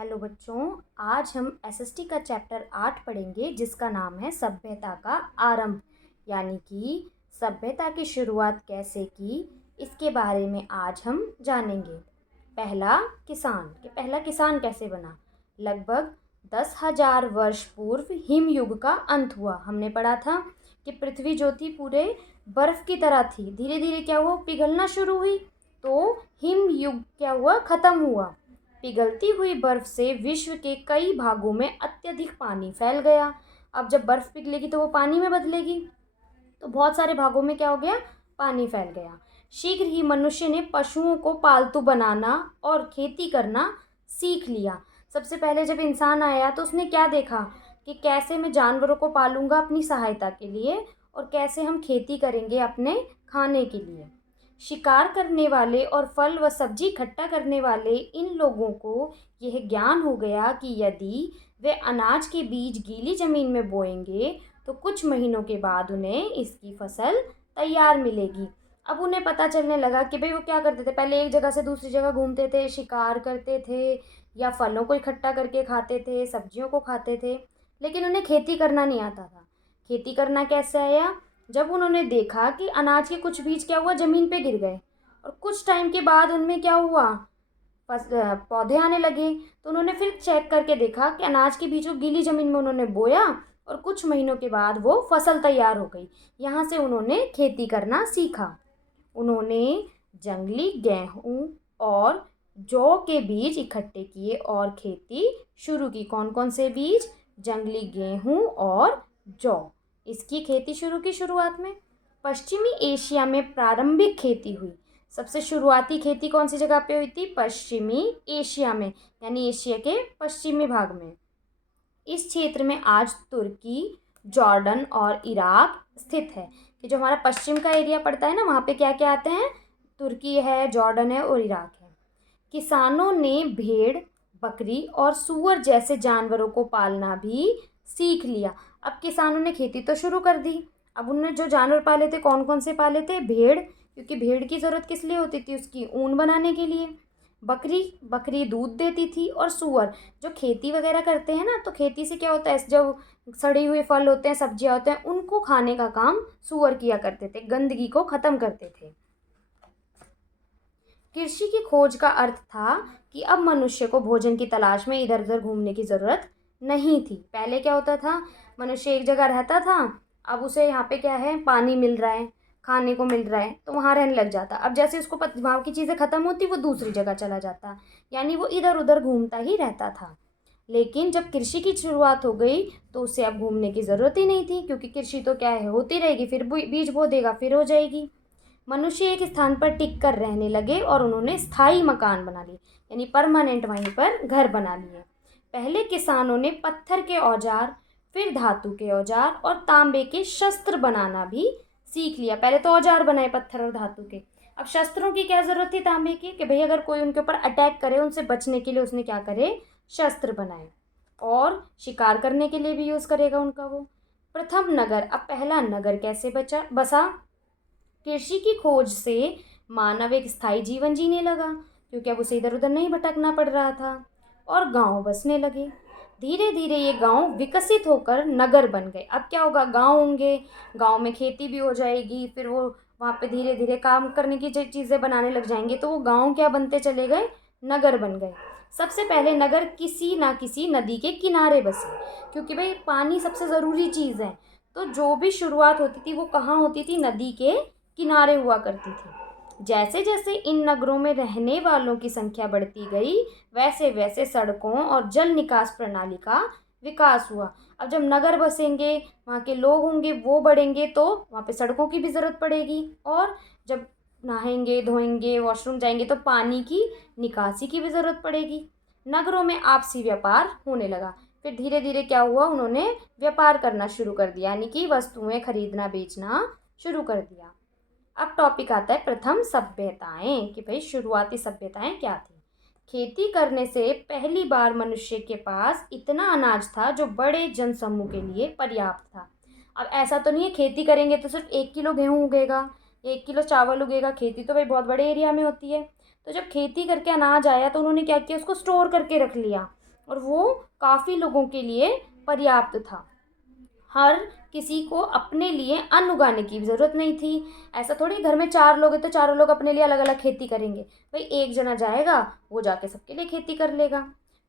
Hello बच्चों, आज हम एसएसटी का चैप्टर 8 पढ़ेंगे जिसका नाम है सभ्यता का आरंभ। यानी कि सभ्यता की शुरुआत कैसे की, इसके बारे में आज हम जानेंगे। पहला किसान कैसे बना। लगभग 10,000 वर्ष पूर्व हिम युग का अंत हुआ। हमने पढ़ा था कि पृथ्वी जो थी पूरे बर्फ़ की तरह थी, धीरे धीरे क्या हुआ, पिघलना शुरू हुई, तो हिम युग क्या हुआ, ख़त्म हुआ। पिघलती हुई बर्फ से विश्व के कई भागों में अत्यधिक पानी फैल गया। अब जब बर्फ पिघलेगी तो वो पानी में बदलेगी, तो बहुत सारे भागों में क्या हो गया, पानी फैल गया। शीघ्र ही मनुष्य ने पशुओं को पालतू बनाना और खेती करना सीख लिया। सबसे पहले जब इंसान आया तो उसने क्या देखा कि कैसे मैं जानवरों को पालूंगा अपनी सहायता के लिए और कैसे हम खेती करेंगे अपने खाने के लिए। शिकार करने वाले और फल व सब्जी इकट्ठा करने वाले इन लोगों को यह ज्ञान हो गया कि यदि वे अनाज के बीज गीली ज़मीन में बोएंगे तो कुछ महीनों के बाद उन्हें इसकी फसल तैयार मिलेगी। अब उन्हें पता चलने लगा कि भाई वो क्या करते थे, पहले एक जगह से दूसरी जगह घूमते थे, शिकार करते थे या फलों को इकट्ठा करके खाते थे, सब्जियों को खाते थे, लेकिन उन्हें खेती करना नहीं आता था। खेती करना कैसे आया, जब उन्होंने देखा कि अनाज के कुछ बीज क्या हुआ, ज़मीन पे गिर गए और कुछ टाइम के बाद उनमें क्या हुआ, पौधे आने लगे। तो उन्होंने फिर चेक करके देखा कि अनाज के बीज को गीली ज़मीन में उन्होंने बोया और कुछ महीनों के बाद वो फसल तैयार हो गई। यहाँ से उन्होंने खेती करना सीखा। उन्होंने जंगली गेहूँ और जौ के बीज इकट्ठे किए और खेती शुरू की। कौन कौन से बीज, जंगली गेहूँ और जौ, इसकी खेती शुरू की। शुरुआत में पश्चिमी एशिया में प्रारंभिक खेती हुई। सबसे शुरुआती खेती कौन सी जगह पे हुई थी, पश्चिमी एशिया में, यानी एशिया के पश्चिमी भाग में। इस क्षेत्र में आज तुर्की, जॉर्डन और इराक स्थित है। कि जो हमारा पश्चिम का एरिया पड़ता है ना, वहाँ पे क्या क्या आते हैं, तुर्की है, जॉर्डन है और इराक है। किसानों ने भेड़, बकरी और सूअर जैसे जानवरों को पालना भी सीख लिया। अब किसानों ने खेती तो शुरू कर दी। अब उन्होंने जो जानवर पाले थे, कौन कौन से पाले थे, भेड़, क्योंकि भेड़ की ज़रूरत किस लिए होती थी, उसकी ऊन बनाने के लिए। बकरी दूध देती थी, और सूअर, जो खेती वगैरह करते हैं ना, तो खेती से क्या होता है, जो सड़े हुए फल होते हैं, सब्जियां होते हैं, उनको खाने का काम सूअर किया करते थे, गंदगी को ख़त्म करते थे। कृषि की खोज का अर्थ था कि अब मनुष्य को भोजन की तलाश में इधर उधर घूमने की ज़रूरत नहीं थी। पहले क्या होता था, मनुष्य एक जगह रहता था, अब उसे यहाँ पे क्या है, पानी मिल रहा है, खाने को मिल रहा है, तो वहाँ रहने लग जाता। अब जैसे उसको वहाँ की चीज़ें ख़त्म होती, वो दूसरी जगह चला जाता, यानी वो इधर उधर घूमता ही रहता था। लेकिन जब कृषि की शुरुआत हो गई तो उसे अब घूमने की ज़रूरत ही नहीं थी, क्योंकि कृषि तो क्या है, होती रहेगी, फिर बीज बो देगा, फिर हो जाएगी। मनुष्य एक स्थान पर टिक कर रहने लगे और उन्होंने स्थायी मकान बना लिए, यानी परमानेंट वहीं पर घर बना लिए। पहले किसानों ने पत्थर के औजार, फिर धातु के औजार और तांबे के शस्त्र बनाना भी सीख लिया। पहले तो औजार बनाए पत्थर और धातु के, अब शस्त्रों की क्या ज़रूरत थी तांबे की, कि भाई अगर कोई उनके ऊपर अटैक करे, उनसे बचने के लिए उसने क्या करे, शस्त्र बनाए, और शिकार करने के लिए भी यूज़ करेगा उनका वो। प्रथम नगर, अब पहला नगर कैसे बसा। कृषि की खोज से मानव एक स्थायी जीवन जीने लगा, क्योंकि अब उसे इधर उधर नहीं भटकना पड़ रहा था, और गांव बसने लगे। धीरे धीरे ये गांव विकसित होकर नगर बन गए। अब क्या होगा, गांव होंगे, गांव में खेती भी हो जाएगी, फिर वो वहाँ पे धीरे धीरे काम करने की चीज़ें बनाने लग जाएंगे, तो वो गांव क्या बनते चले गए, नगर बन गए। सबसे पहले नगर किसी ना किसी नदी के किनारे बसे, क्योंकि भाई पानी सबसे ज़रूरी चीज़ है, तो जो भी शुरुआत होती थी वो कहाँ होती थी, नदी के किनारे हुआ करती थी। जैसे जैसे इन नगरों में रहने वालों की संख्या बढ़ती गई, वैसे वैसे सड़कों और जल निकास प्रणाली का विकास हुआ। अब जब नगर बसेंगे, वहाँ के लोग होंगे, वो बढ़ेंगे, तो वहाँ पे सड़कों की भी ज़रूरत पड़ेगी, और जब नहाएंगे, धोएंगे, वॉशरूम जाएंगे, तो पानी की निकासी की भी ज़रूरत पड़ेगी। नगरों में आपसी व्यापार होने लगा। फिर धीरे धीरे क्या हुआ, उन्होंने व्यापार करना शुरू कर दिया, यानी कि वस्तुएं खरीदना बेचना शुरू कर दिया। अब टॉपिक आता है प्रथम सभ्यताएं, कि भाई शुरुआती सभ्यताएं क्या थी। खेती करने से पहली बार मनुष्य के पास इतना अनाज था जो बड़े जनसमूह के लिए पर्याप्त था। अब ऐसा तो नहीं है खेती करेंगे तो सिर्फ 1 किलो गेहूँ उगेगा, 1 किलो चावल उगेगा, खेती तो भाई बहुत बड़े एरिया में होती है। तो जब खेती करके अनाज आया तो उन्होंने क्या किया, उसको स्टोर करके रख लिया, और वो काफ़ी लोगों के लिए पर्याप्त था। हर किसी को अपने लिए अन्न उगाने की ज़रूरत नहीं थी। ऐसा थोड़ी घर में 4 लोग हैं तो चारों लोग अपने लिए अलग अलग खेती करेंगे। भाई एक जना जाएगा, वो जाके सबके लिए खेती कर लेगा।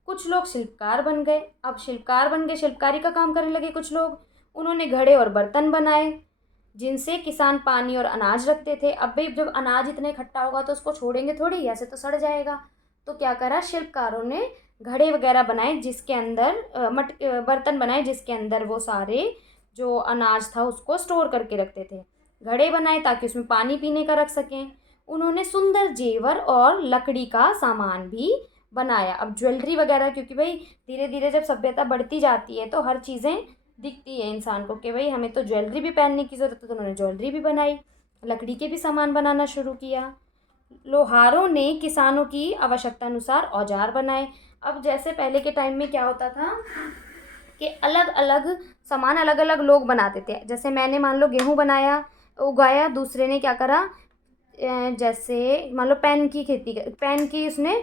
कुछ लोग शिल्पकार बन गए। अब शिल्पकार बन गए, शिल्पकारी का काम करने लगे कुछ लोग। उन्होंने घड़े और बर्तन बनाए जिनसे किसान पानी और अनाज रखते थे। अब भाई जब अनाज इतना इकट्ठा होगा तो उसको छोड़ेंगे थोड़ी, ऐसे तो सड़ जाएगा। तो क्या करा, शिल्पकारों ने घड़े वगैरह बनाए जिसके अंदर बर्तन बनाए जिसके अंदर वो सारे जो अनाज था उसको स्टोर करके रखते थे। घड़े बनाए ताकि उसमें पानी पीने का रख सकें। उन्होंने सुंदर जेवर और लकड़ी का सामान भी बनाया। अब ज्वेलरी वगैरह, क्योंकि भाई धीरे धीरे जब सभ्यता बढ़ती जाती है तो हर चीज़ें दिखती है इंसान को कि भाई हमें तो ज्वेलरी भी पहनने की ज़रूरत है, तो उन्होंने ज्वेलरी भी बनाई। लकड़ी के भी सामान बनाना शुरू किया। लोहारों ने किसानों की आवश्यकता अनुसार औजार बनाए। अब जैसे पहले के टाइम में क्या होता था कि अलग अलग सामान अलग अलग लोग बनाते थे। जैसे मैंने मान लो गेहूँ बनाया, उगाया, दूसरे ने क्या करा, जैसे मान लो पेन की उसने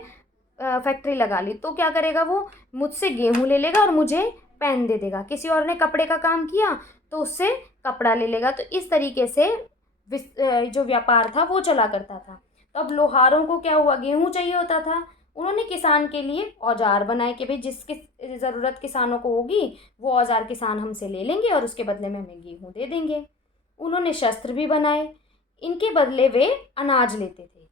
फैक्ट्री लगा ली, तो क्या करेगा वो, मुझसे गेहूँ ले लेगा और मुझे पेन दे देगा। किसी और ने कपड़े का काम किया तो उससे कपड़ा ले लेगा। तो इस तरीके से जो व्यापार था वो चला करता था। तो अब लोहारों को क्या हुआ, गेहूँ चाहिए होता था। उन्होंने किसान के लिए औजार बनाए कि भाई जिसकी ज़रूरत किसानों को होगी वो औजार किसान हमसे ले लेंगे और उसके बदले में हमें गेहूँ दे देंगे। उन्होंने शस्त्र भी बनाए, इनके बदले वे अनाज लेते थे।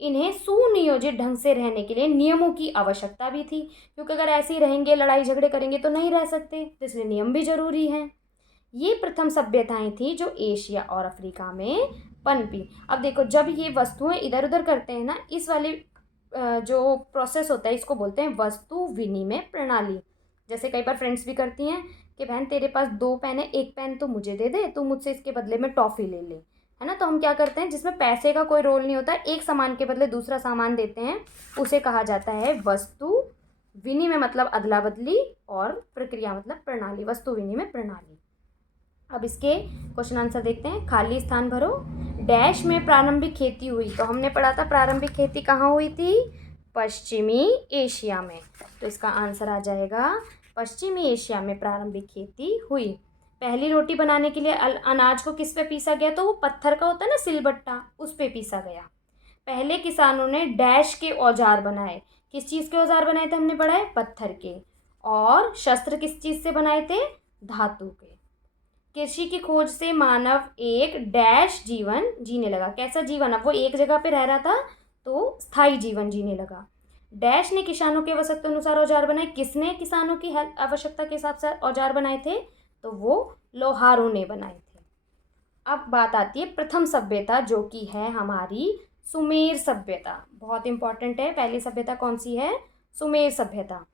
इन्हें सुनियोजित ढंग से रहने के लिए नियमों की आवश्यकता भी थी, क्योंकि अगर ऐसे ही रहेंगे, लड़ाई झगड़े करेंगे तो नहीं रह सकते, तो इसलिए नियम भी जरूरी हैं। ये प्रथम सभ्यताएं थी जो एशिया और अफ्रीका में पनपी। अब देखो, जब ये वस्तुएं इधर उधर करते हैं ना, इस वाले जो प्रोसेस होता है इसको बोलते हैं वस्तु विनिमय प्रणाली। जैसे कई बार फ्रेंड्स भी करती हैं कि बहन तेरे पास 2 पेन है, एक पेन तो मुझे दे दे, तू मुझसे इसके बदले में टॉफ़ी ले ले, है ना। तो हम क्या करते हैं, जिसमें पैसे का कोई रोल नहीं होता, एक सामान के बदले दूसरा सामान देते हैं, उसे कहा जाता है वस्तु विनिमय, मतलब अदला बदली, और प्रक्रिया मतलब प्रणाली, वस्तु विनिमय प्रणाली। अब इसके क्वेश्चन आंसर देखते हैं। खाली स्थान भरो। डैश में प्रारंभिक खेती हुई, तो हमने पढ़ा था प्रारंभिक खेती कहाँ हुई थी, पश्चिमी एशिया में। तो इसका आंसर आ जाएगा पश्चिमी एशिया में प्रारंभिक खेती हुई। पहली रोटी बनाने के लिए अनाज को किस पे पीसा गया, तो वो पत्थर का होता है ना, सिलबट्टा, उस पे पीसा गया। पहले किसानों ने डैश के औजार बनाए। किस चीज़ के औजार बनाए थे, हमने पढ़ा है पत्थर के। और शस्त्र किस चीज़ से बनाए थे, धातु के। कृषि की खोज से मानव एक डैश जीवन जीने लगा। कैसा जीवन, अब वो एक जगह पे रह रहा था तो स्थायी जीवन जीने लगा। डैश ने किसानों के आवश्यकता अनुसार औजार बनाए। किसने किसानों की आवश्यकता के हिसाब से औजार बनाए थे, तो वो लोहारों ने बनाए थे। अब बात आती है प्रथम सभ्यता, जो कि है हमारी सुमेर सभ्यता। बहुत इंपॉर्टेंट है। पहली सभ्यता कौन सी है, सुमेर सभ्यता।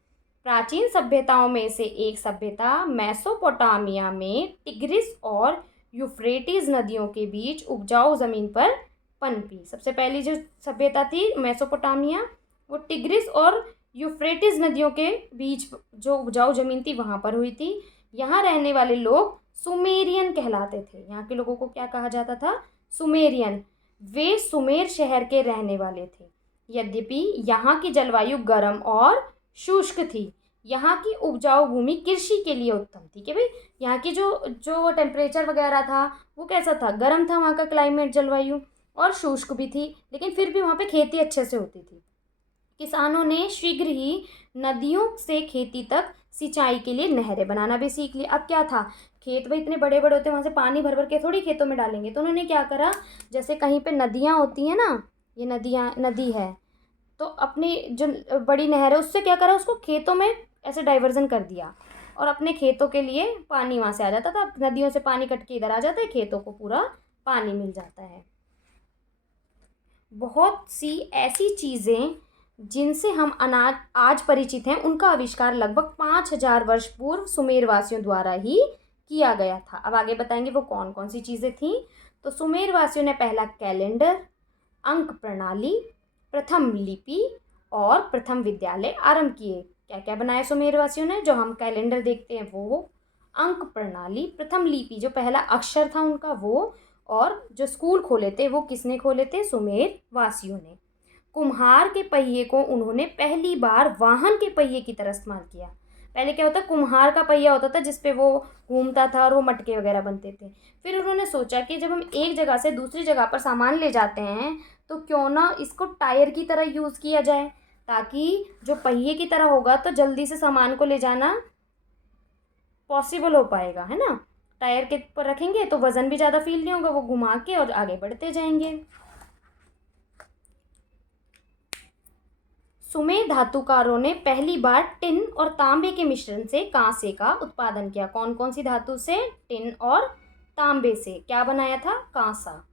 प्राचीन सभ्यताओं में से एक सभ्यता मेसोपोटामिया में टिग्रिस और यूफ्रेटिस नदियों के बीच उपजाऊ जमीन पर पनपी। सबसे पहली जो सभ्यता थी मेसोपोटामिया, वो टिग्रिस और यूफ्रेटिस नदियों के बीच जो उपजाऊ जमीन थी वहाँ पर हुई थी। यहाँ रहने वाले लोग सुमेरियन कहलाते थे। यहाँ के लोगों को क्या कहा जाता था, सुमेरियन। वे सुमेर शहर के रहने वाले थे। यद्यपि यहाँ की जलवायु गर्म और शुष्क थी, यहाँ की उपजाऊ भूमि कृषि के लिए उत्तम थी। कि भाई यहाँ की जो जो टेम्परेचर वगैरह था वो कैसा था, गर्म था वहाँ का क्लाइमेट, जलवायु, और शुष्क भी थी, लेकिन फिर भी वहाँ पे खेती अच्छे से होती थी। किसानों ने शीघ्र ही नदियों से खेती तक सिंचाई के लिए नहरें बनाना भी सीख ली। अब क्या था, खेत भाई इतने बड़े बड़े होते हैं, वहाँ से पानी भर भर के थोड़ी खेतों में डालेंगे। तो उन्होंने क्या करा, जैसे कहीं पे नदियाँ होती हैं ना, ये नदी है, तो अपनी जो बड़ी नहर है उससे क्या करा, उसको खेतों में ऐसे डाइवर्जन कर दिया, और अपने खेतों के लिए पानी वहाँ से आ जाता था। नदियों से पानी कट के इधर आ जाता है, खेतों को पूरा पानी मिल जाता है। बहुत सी ऐसी चीज़ें जिनसे हम आज परिचित हैं, उनका आविष्कार लगभग 5000 वर्ष पूर्व सुमेरवासियों द्वारा ही किया गया था। अब आगे बताएंगे वो कौन कौन सी चीज़ें थीं। तो सुमेरवासियों ने पहला कैलेंडर, अंक प्रणाली, प्रथम लिपि और प्रथम विद्यालय आरंभ किए। क्या क्या बनाया सुमेरवासियों ने, जो हम कैलेंडर देखते हैं वो, अंक प्रणाली, प्रथम लिपि जो पहला अक्षर था उनका वो, और जो स्कूल खोले थे वो किसने खोले थे, सुमेरवासियों ने। कुम्हार के पहिए को उन्होंने पहली बार वाहन के पहिए की तरह इस्तेमाल किया। पहले क्या होता, कुम्हार का पहिया होता था जिस पे वो घूमता था और वो मटके वगैरह बनते थे। फिर उन्होंने सोचा कि जब हम एक जगह से दूसरी जगह पर सामान ले जाते हैं तो क्यों ना इसको टायर की तरह यूज़ किया जाए, ताकि जो पहिए की तरह होगा तो जल्दी से सामान को ले जाना पॉसिबल हो पाएगा, है ना। टायर के पर रखेंगे तो वज़न भी ज़्यादा फील नहीं होगा, वो घुमा के और आगे बढ़ते जाएंगे। सुमेर धातुकारों ने पहली बार टिन और तांबे के मिश्रण से कांसे का उत्पादन किया। कौन कौन सी धातु से? टिन और तांबे से क्या बनाया था? कांसा।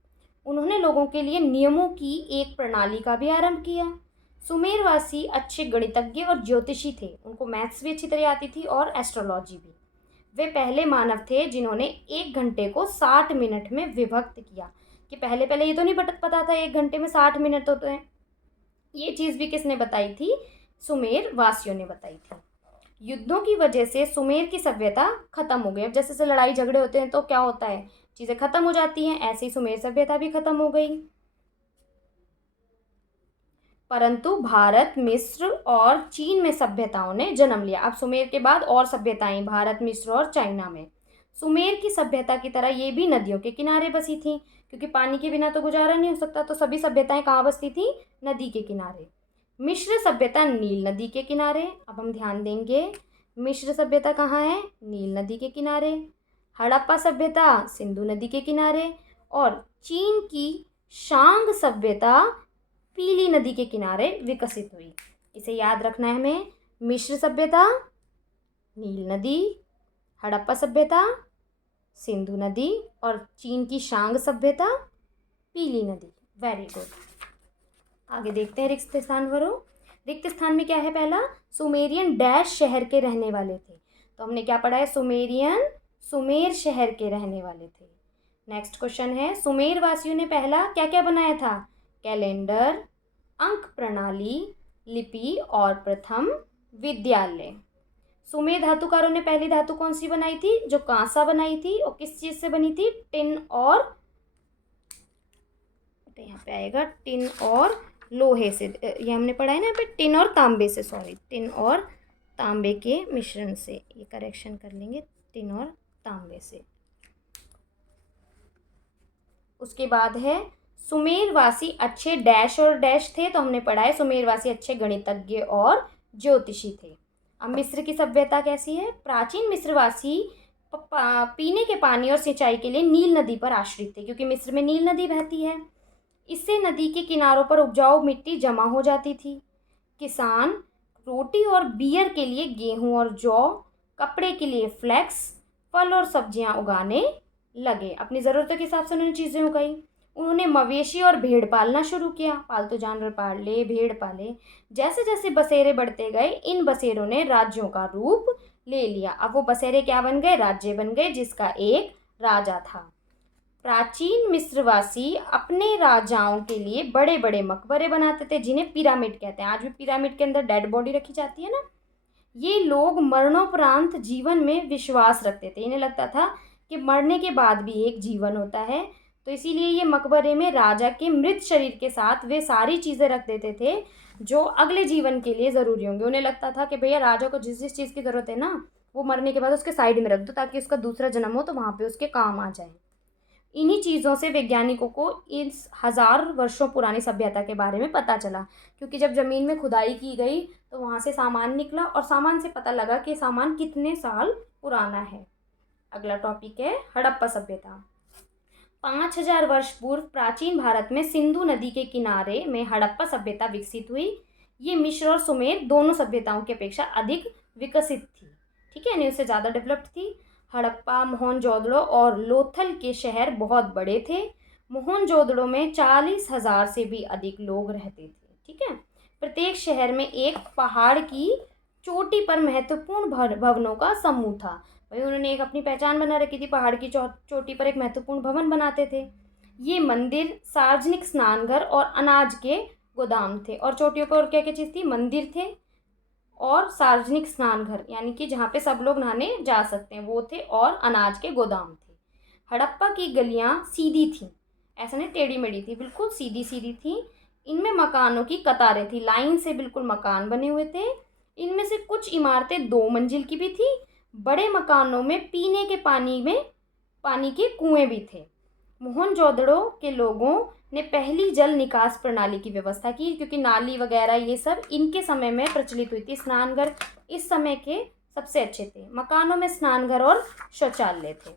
उन्होंने लोगों के लिए नियमों की एक प्रणाली का भी आरंभ किया। सुमेरवासी अच्छे गणितज्ञ और ज्योतिषी थे, उनको मैथ्स भी अच्छी तरह आती थी और एस्ट्रोलॉजी भी। वे पहले मानव थे जिन्होंने 1 घंटे को 60 मिनट में विभक्त किया। कि पहले पहले ये तो नहीं पता था 1 घंटे में 60 मिनट होते हैं। ये चीज़ भी किसने बताई थी? सुमेर वासियों ने बताई थी। युद्धों की वजह से सुमेर की सभ्यता खत्म हो गई। अब जैसे जैसे लड़ाई झगड़े होते हैं तो क्या होता है, चीज़ें खत्म हो जाती हैं, ऐसे ही सुमेर सभ्यता भी खत्म हो गई। परंतु भारत, मिस्र और चीन में सभ्यताओं ने जन्म लिया। अब सुमेर के बाद और सभ्यताएं भारत, मिस्र और चाइना में। सुमेर की सभ्यता की तरह ये भी नदियों के किनारे बसी थी, क्योंकि पानी के बिना तो गुजारा नहीं हो सकता, तो सभी सभ्यताएं कहाँ बसती थी? नदी के किनारे। मिस्र सभ्यता नील नदी के किनारे। अब हम ध्यान देंगे, मिस्र सभ्यता कहाँ है? नील नदी के किनारे। हड़प्पा सभ्यता सिंधु नदी के किनारे। और चीन की शांग सभ्यता पीली नदी के किनारे विकसित हुई। इसे याद रखना है हमें। मिस्र सभ्यता नील नदी, हड़प्पा सभ्यता सिंधु नदी और चीन की शांग सभ्यता पीली नदी। Very good. आगे देखते हैं रिक्त स्थान भरो। रिक्त स्थान में क्या है? पहला, सुमेरियन डैश शहर के रहने वाले थे। तो हमने क्या पढ़ा है? सुमेरियन सुमेर शहर के रहने वाले थे। नेक्स्ट क्वेश्चन है, सुमेर वासियों ने पहला क्या क्या बनाया था? कैलेंडर, अंक प्रणाली, लिपि और प्रथम विद्यालय। सुमेर धातुकारों ने पहली धातु कौन सी बनाई थी? जो कांसा बनाई थी। और किस चीज से बनी थी? टिन और, तो यहाँ पे आएगा टिन और लोहे से। ये हमने पढ़ा है ना यहाँ पे, टिन और तांबे से, सॉरी, टिन और तांबे के मिश्रण से। ये करेक्शन कर लेंगे, टिन और तांबे से। उसके बाद है, सुमेरवासी अच्छे डैश और डैश थे। तो हमने पढ़ा है सुमेरवासी अच्छे गणितज्ञ और ज्योतिषी थे। अब मिस्र की सभ्यता कैसी है? प्राचीन मिस्रवासी पीने के पानी और सिंचाई के लिए नील नदी पर आश्रित थे, क्योंकि मिस्र में नील नदी बहती है। इससे नदी के किनारों पर उपजाऊ मिट्टी जमा हो जाती थी। किसान रोटी और बियर के लिए गेहूं और जौ, कपड़े के लिए फ्लेक्स, फल और सब्जियां उगाने लगे। अपनी ज़रूरतों के हिसाब से उन्होंने चीज़ें उगाई। उन्होंने मवेशी और भेड़ पालना शुरू किया, पालतू जानवर पाल ले, भेड़ पाले। जैसे जैसे बसेरे बढ़ते गए, इन बसेरों ने राज्यों का रूप ले लिया। अब वो बसेरे क्या बन गए? राज्य बन गए, जिसका एक राजा था। प्राचीन मिस्रवासी अपने राजाओं के लिए बड़े बड़े मकबरे बनाते थे, जिन्हें पिरामिड कहते हैं। आज भी पिरामिड के अंदर डेड बॉडी रखी जाती है ना। ये लोग मरणोपरांत जीवन में विश्वास रखते थे। इन्हें लगता था कि मरने के बाद भी एक जीवन होता है, तो इसीलिए ये मकबरे में राजा के मृत शरीर के साथ वे सारी चीज़ें रख देते थे जो अगले जीवन के लिए ज़रूरी होंगे। उन्हें लगता था कि भैया राजा को जिस जिस चीज़ की ज़रूरत है ना, वो मरने के बाद उसके साइड में रख दो, ताकि उसका दूसरा जन्म हो तो वहाँ पे उसके काम आ जाए। इन्हीं चीज़ों से वैज्ञानिकों को इस 1000 वर्षों पुरानी सभ्यता के बारे में पता चला, क्योंकि जब ज़मीन में खुदाई की गई तो वहाँ से सामान निकला और सामान से पता लगा कि सामान कितने साल पुराना है। अगला टॉपिक है हड़प्पा सभ्यता। 5000 वर्ष पूर्व प्राचीन भारत में सिंधु नदी के किनारे में हड़प्पा सभ्यता विकसित हुई। ये मिस्र और सुमेर दोनों सभ्यताओं की अपेक्षा अधिक विकसित थी, ठीक है, यानी उससे ज़्यादा डेवलप्ड थी। हड़प्पा, मोहनजोदड़ो और लोथल के शहर बहुत बड़े थे। मोहनजोदड़ो में 40,000 से भी अधिक लोग रहते थे, ठीक है। प्रत्येक शहर में एक पहाड़ की चोटी पर महत्वपूर्ण भवनों का समूह था। भाई उन्होंने एक अपनी पहचान बना रखी थी, पहाड़ की चोटी पर एक महत्वपूर्ण भवन बनाते थे। ये मंदिर, सार्वजनिक स्नानघर और अनाज के गोदाम थे। और चोटियों पर और क्या क्या चीज़ थी? मंदिर थे और सार्वजनिक स्नानघर, यानी कि जहाँ पे सब लोग नहाने जा सकते हैं, वो थे, और अनाज के गोदाम थे। हड़प्पा की गलियाँ सीधी थीं, ऐसा नहीं टेढ़ी मेढ़ी थी, बिल्कुल सीधी सीधी थी। इनमें मकानों की कतारें थी, लाइन से बिल्कुल मकान बने हुए थे। इनमें से कुछ इमारतें 2 मंजिल की भी थी। बड़े मकानों में पीने के पानी के कुएं भी थे। मोहनजोदड़ो के लोगों ने पहली जल निकास प्रणाली की व्यवस्था की, क्योंकि नाली वगैरह ये सब इनके समय में प्रचलित हुई थी। स्नानघर इस समय के सबसे अच्छे थे। मकानों में स्नानघर और शौचालय थे।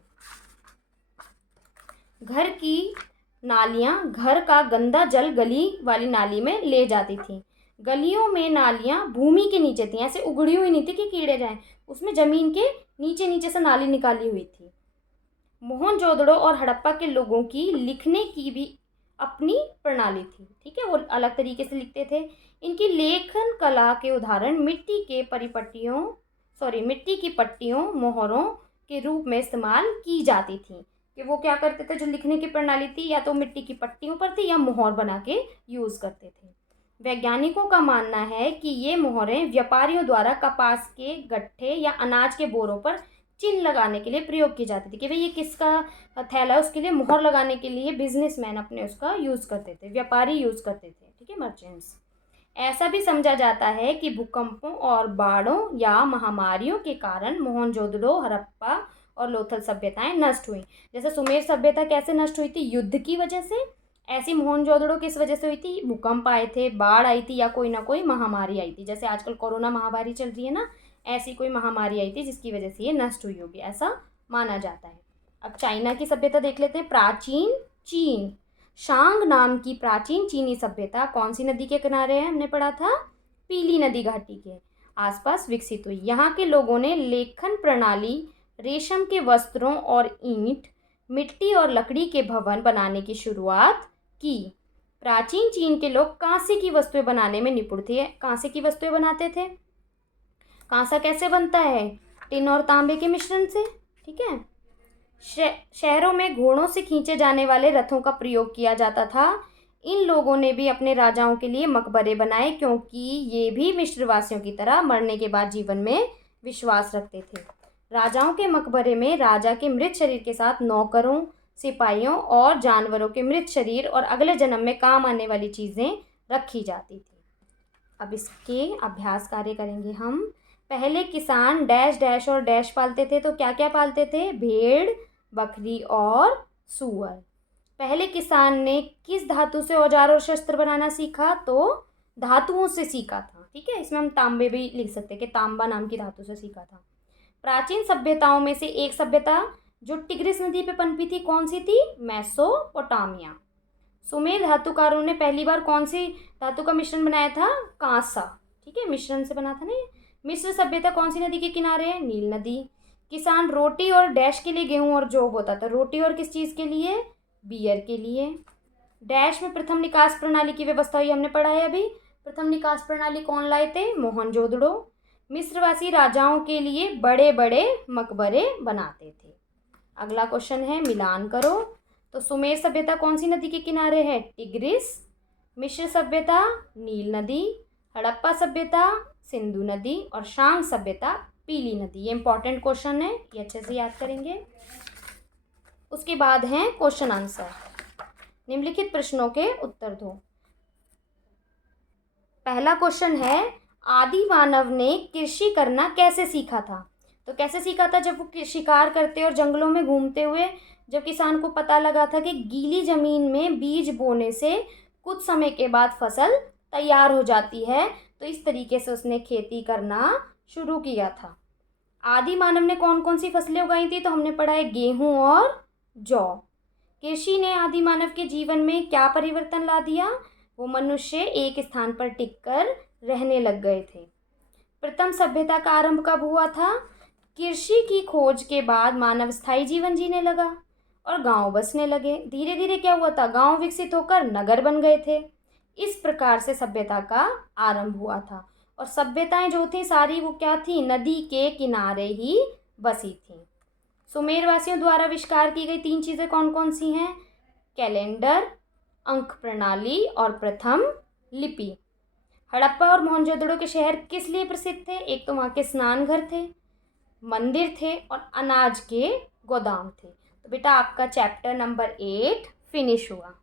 घर की नालियाँ, घर का गंदा जल गली वाली नाली में ले जाती थी। गलियों में नालियाँ भूमि के नीचे थी, ऐसे उगड़ी हुई नहीं थी कि कीड़े जाएं, उसमें जमीन के नीचे नीचे से नाली निकाली हुई थी। मोहनजोदड़ो और हड़प्पा के लोगों की लिखने की भी अपनी प्रणाली थी, ठीक है, वो अलग तरीके से लिखते थे। इनकी लेखन कला के उदाहरण मिट्टी की पट्टियों, मोहरों के रूप में इस्तेमाल की जाती थी। कि वो क्या करते थे, जो लिखने की प्रणाली थी या तो मिट्टी की पट्टियों पर थी या मोहर बना के यूज़ करते थे। वैज्ञानिकों का मानना है कि ये मोहरें व्यापारियों द्वारा कपास के गट्ठे या अनाज के बोरों पर चिन्ह लगाने के लिए प्रयोग की जाती थी, कि भाई ये किसका थैला है, उसके लिए मोहर लगाने के लिए बिजनेसमैन अपने उसका यूज़ करते थे, व्यापारी यूज़ करते थे, ठीक है, मर्चेंट्स। ऐसा भी समझा जाता है कि भूकंपों और बाढ़ों या महामारियों के कारण मोहनजोदड़ो, हड़प्पा और लोथल सभ्यताएं नष्ट हुई। जैसे सुमेर सभ्यता कैसे नष्ट हुई थी, युद्ध की वजह से, ऐसी मोहनजोदड़ो किस वजह से हुई थी, भूकंप आए थे, बाढ़ आई थी या कोई ना कोई महामारी आई थी। जैसे आजकल कोरोना महामारी चल रही है ना, ऐसी कोई महामारी आई थी जिसकी वजह से ये नष्ट हुई होगी, ऐसा माना जाता है। अब चाइना की सभ्यता देख लेते हैं। प्राचीन चीन, शांग नाम की प्राचीन चीनी सभ्यता कौन सी नदी के किनारे है, हमने पढ़ा था, पीली नदी घाटी के आसपास विकसित हुई। यहाँ के लोगों ने लेखन प्रणाली, रेशम के वस्त्रों और ईंट, मिट्टी और लकड़ी के भवन बनाने की शुरुआत की। प्राचीन चीन के लोग कांसे की वस्तुएं बनाने में निपुण थे। कांसे की वस्तुएं बनाते थे। कांसा कैसे बनता है, टिन और तांबे के मिश्रण से, ठीक है। शहरों में घोड़ों से खींचे जाने वाले रथों का प्रयोग किया जाता था। इन लोगों ने भी अपने राजाओं के लिए मकबरे बनाए, क्योंकि ये भी मिस्रवासियों की तरह मरने के बाद जीवन में विश्वास रखते थे। राजाओं के मकबरे में राजा के मृत शरीर के साथ नौकरों, सिपाहियों और जानवरों के मृत शरीर और अगले जन्म में काम आने वाली चीज़ें रखी जाती थी। अब इसके अभ्यास कार्य करेंगे हम। पहले किसान डैश डैश और डैश पालते थे, तो क्या क्या पालते थे, भेड़, बकरी और सूअर। पहले किसान ने किस धातु से औजार और शस्त्र बनाना सीखा, तो धातुओं से सीखा था, ठीक है। इसमें हम तांबे भी लिख सकते हैं कि तांबा नाम की धातु से सीखा था। प्राचीन सभ्यताओं में से एक सभ्यता जो टिग्रिस नदी पे पनपी थी, कौन सी थी, मेसोपोटामिया। सुमेर धातुकारों ने पहली बार कौन सी धातु का मिश्रण बनाया था, कांसा, ठीक है, मिश्रण से बना था ना ये। मिस्र सभ्यता कौन सी नदी के किनारे है, नील नदी। किसान रोटी और डैश के लिए गेहूं और जौ बोता था, रोटी और किस चीज़ के लिए, बियर के लिए। डैश में प्रथम निकास प्रणाली की व्यवस्था हुई, हमने पढ़ा है अभी। प्रथम निकास प्रणाली कौन लाए थे, मोहनजोदड़ो। मिस्रवासी राजाओं के लिए बड़े बड़े मकबरे बनाते थे। अगला क्वेश्चन है, मिलान करो। तो सुमेर सभ्यता कौन सी नदी के किनारे है, टिग्रिस। मिस्र सभ्यता नील नदी। हड़प्पा सभ्यता सिंधु नदी। और शांग सभ्यता पीली नदी। ये इंपॉर्टेंट क्वेश्चन है, ये अच्छे से याद करेंगे। उसके बाद है क्वेश्चन आंसर। निम्नलिखित प्रश्नों के उत्तर दो। पहला क्वेश्चन है, आदि मानव ने कृषि करना कैसे सीखा था। तो कैसे सीखा था, जब वो शिकार करते और जंगलों में घूमते हुए जब किसान को पता लगा था कि गीली ज़मीन में बीज बोने से कुछ समय के बाद फसल तैयार हो जाती है, तो इस तरीके से उसने खेती करना शुरू किया था। आदि मानव ने कौन कौन सी फसलें उगाई थी, तो हमने पढ़ा है गेहूँ और जौ। कृषि ने आदि मानव के जीवन में क्या परिवर्तन ला दिया, वो मनुष्य एक स्थान पर टिककर रहने लग गए थे। प्रथम सभ्यता का आरंभ कब हुआ था, कृषि की खोज के बाद मानव स्थायी जीवन जीने लगा और गांव बसने लगे। धीरे धीरे क्या हुआ था, गांव विकसित होकर नगर बन गए थे। इस प्रकार से सभ्यता का आरंभ हुआ था। और सभ्यताएं जो थी सारी वो क्या थी, नदी के किनारे ही बसी थी। सुमेरवासियों द्वारा आविष्कार की गई 3 चीज़ें कौन कौन सी हैं, कैलेंडर, अंक प्रणाली और प्रथम लिपि। हड़प्पा और मोहनजोदड़ो के शहर किस लिए प्रसिद्ध थे, एक तो वहाँ के स्नान घर थे, मंदिर थे और अनाज के गोदाम थे। तो बेटा आपका चैप्टर नंबर 8 फिनिश हुआ।